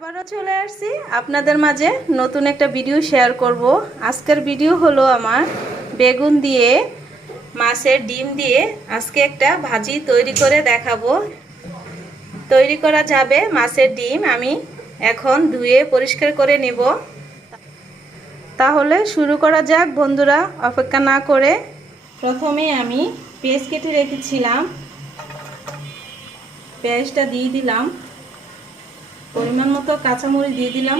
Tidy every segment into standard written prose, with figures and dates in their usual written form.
আবারও চলে আসছি আপনাদের মাঝে নতুন একটা ভিডিও শেয়ার করব। আজকের ভিডিও হলো আমার বেগুন দিয়ে মাছের ডিম দিয়ে আজকে একটা ভাজি তৈরি করে দেখাবো। তৈরি করা যাবে মাছের ডিম আমি এখন ধুয়ে পরিষ্কার করে নেব। তাহলে শুরু করা যাক বন্ধুরা, অপেক্ষা না করে। প্রথমে আমি পেঁয়াজ কেটে রেখেছিলাম, পেঁয়াজটা দিয়ে দিলাম। পরিমাণ মতো কাঁচামরিচ দিয়ে দিলাম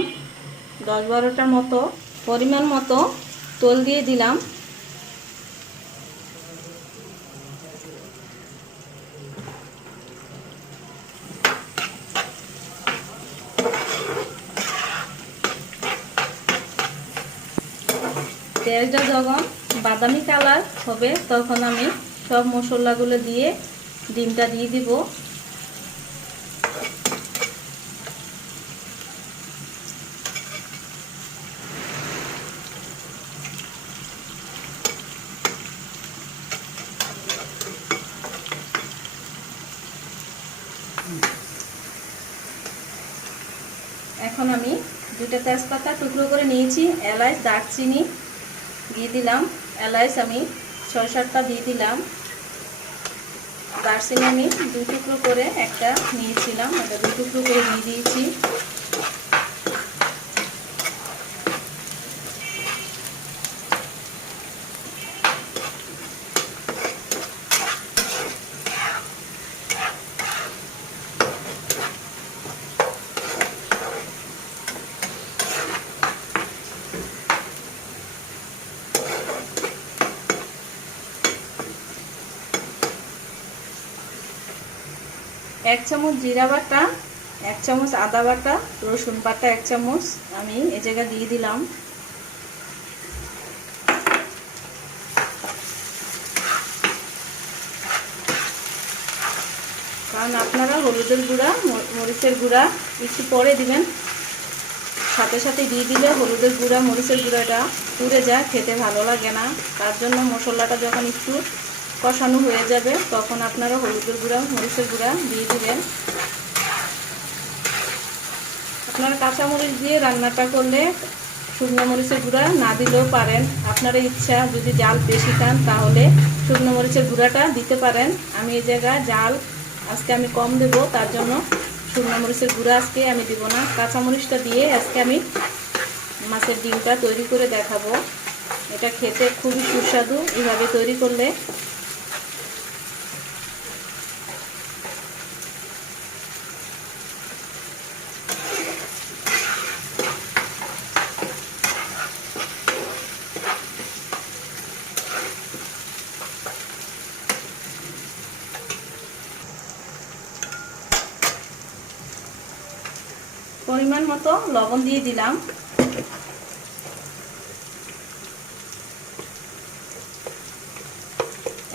10-12টার মতো। পরিমাণ মতো তেল দিয়ে দিলাম। পেঁয়াজটা যখন বাদামি কালার হবে তখন আমি সব মশলাগুলো দিয়ে ডিমটা দিয়ে দিব। এখন আমি 2টা তেজপাতা টুকরো করে নিয়েছি, এলাচ দারচিনি দিয়ে দিলাম। এলাচ আমি 6-7টা দিয়ে দিলাম। দারচিনি আমি 2 টুকরো করে একটা নিয়েছিলাম, এটা 2 টুকরো করে দিয়ে দিয়েছি। এক চামচ জিরা বাটা, 1 চামচ আদা বাটা, রসুন বাটা 1 চামচ আমি এই জায়গা দিয়ে দিলাম। কারণ আপনারা হলুদের গুঁড়া মরিচের গুঁড়া একটু পরে দিবেন, সাথে সাথে দিয়ে দিলে হলুদের গুঁড়া মরিচের গুঁড়াটা পুড়ে যায়, খেতে ভালো লাগে না। তার জন্য মশলাটা যখন একটু কষানো হয়ে যাবে তখন আপনারা হলুদের গুঁড়া মরিচের গুঁড়া দিয়ে দিবেন। আপনারা কাঁচামরিচ দিয়ে রান্নাটা করলে শুকনো মরিচের গুঁড়া না দিলেও পারেন, আপনারা ইচ্ছা। যদি জাল বেশি খান তাহলে শুকনো মরিচের গুঁড়াটা দিতে পারেন। আমি এই জায়গায় জাল আজকে আমি কম দেব, তার জন্য শুকনো মরিচের গুঁড়া আজকে আমি দিব না। কাঁচামরিচটা দিয়ে আজকে আমি মাছের ডিমটা তৈরি করে দেখাবো। এটা খেতে খুবই সুস্বাদু এভাবে তৈরি করলে। পরিমাণ মতো লবণ দিয়ে দিলাম।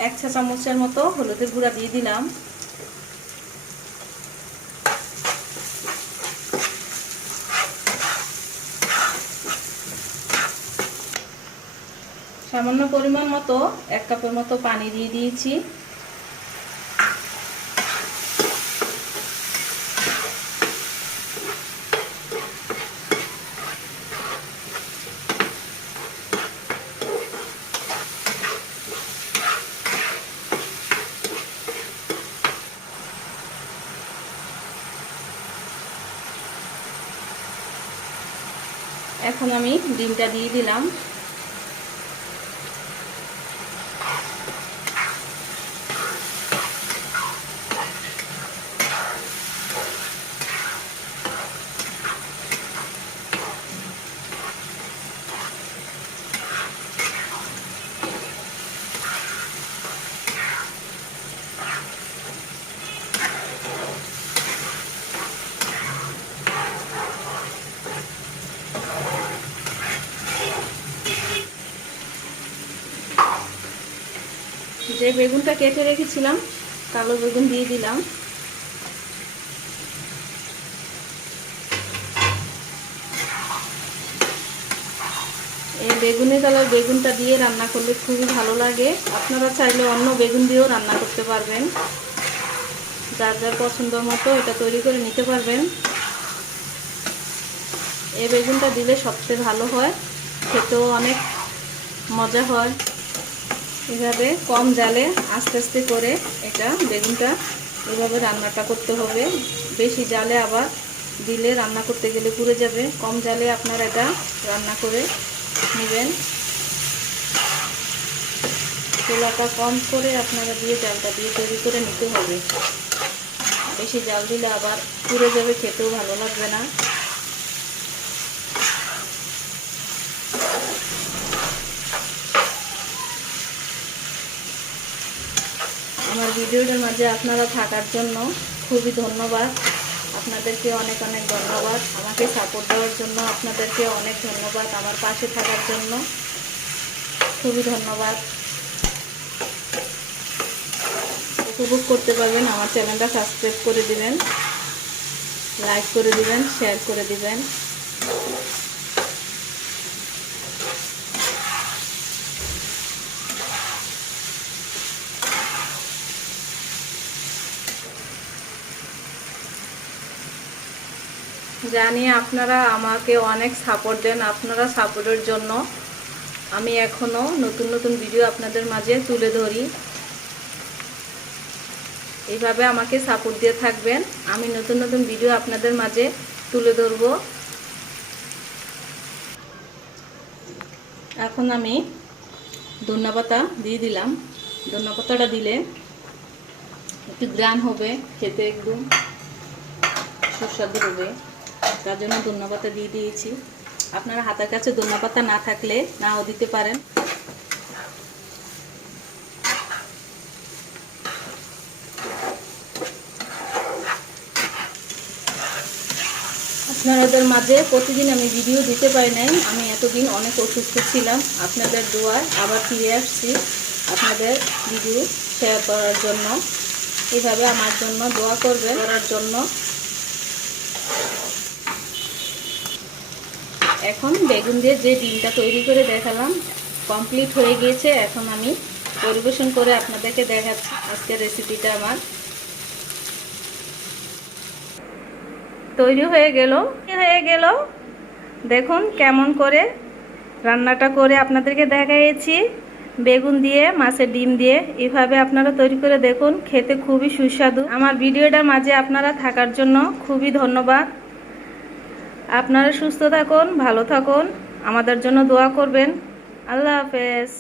এক চা চামচের মতো হলুদের গুঁড়া দিয়ে দিলাম। সামান্য পরিমাণ মতো 1 কাপের মতো পানি দিয়ে দিয়েছি। এখন আমি ডিমটা দিয়ে দিলাম। যে বেগুনটা কেটে রেখেছিলাম কালো বেগুন দিয়ে দিলাম। এই বেগুনি কালার বেগুনটা দিয়ে রান্না করলে খুবই ভালো লাগে। আপনারা চাইলে অন্য বেগুন দিয়েও রান্না করতে পারবেন, যার যার পছন্দ মতো এটা তৈরি করে নিতে পারবেন। এই বেগুনটা দিলে সবচেয়ে ভালো হয়, খেতেও অনেক মজা হয়। এভাবে কম জালে আস্তে আস্তে করে এটা বেগুনটা এভাবে রান্নাটা করতে হবে। বেশি জালে আবার দিলে রান্না করতে গেলে পুড়ে যাবে। কম জালে আপনারা এটা রান্না করে নেবেন। চুলাটা কম করে আপনারা দিয়ে জালটা দিয়ে তৈরি করে নিতে হবে। বেশি জাল দিলে আবার পুড়ে যাবে, খেতেও ভালো লাগবে না। আমার ভিডিওটার মাঝে আপনারা থাকার জন্য খুবই ধন্যবাদ। আপনাদেরকে অনেক অনেক ধন্যবাদ। আমাকে সাপোর্ট দেওয়ার জন্য আপনাদেরকে অনেক ধন্যবাদ। আমার পাশে থাকার জন্য খুবই ধন্যবাদ। উপভোগ করতে পারবেন। আমার চ্যানেলটা সাবস্ক্রাইব করে দিবেন, লাইক করে দিবেন, শেয়ার করে দিবেন। জানি আপনারা আমাকে অনেক সাপোর্ট দেন। আপনারা সাপোর্টের জন্য আমি এখনো নতুন নতুন ভিডিও আপনাদের মাঝে তুলে ধরি। এইভাবে আমাকে সাপোর্ট দিয়ে থাকবেন। আমি নতুন নতুন ভিডিও আপনাদের মাঝে তুলে ধরব। এখন আমি ধনেপাতা দিয়ে দিলাম। ধনেপাতাটা দিলে একটু গ্রান হবে, খেতে একদম সুস্বাদু হবে। তার জন্য ধনেপাতা দিয়ে দিয়েছি। আপনারা হাতের কাছে ধনেপাতা না থাকলে নাও দিতে পারেন। আপনাদের মাঝে প্রতিদিন আমি ভিডিও দিতে পারি নাই। আমি এতদিন অনেক অসুস্থ ছিলাম। আপনাদের দোয়ায় আবার ফিরে আসছি আপনাদের ভিডিও শেয়ার করার জন্য। এইভাবে আমার জন্য দোয়া করবেন করার জন্য। এখন বেগুন দিয়ে যে ডিমটা তৈরি করে দেখালাম কমপ্লিট হয়ে গিয়েছে। এখন আমি পরিবেশন করে আপনাদেরকে দেখাচ্ছি আজকের রেসিপিটা আমার তৈরি হয়ে গেল। দেখুন কেমন করে রান্নাটা করে আপনাদেরকে দেখাইছি। বেগুন দিয়ে মাছের ডিম দিয়ে এভাবে আপনারা তৈরি করে দেখুন, খেতে খুবই সুস্বাদু। আমার ভিডিওটার মাঝে আপনারা থাকার জন্য খুবই ধন্যবাদ। আপনারা সুস্থ থাকুন, ভালো থাকুন, আমাদের জন্য দোয়া করবেন। আল্লাহ হাফেজ।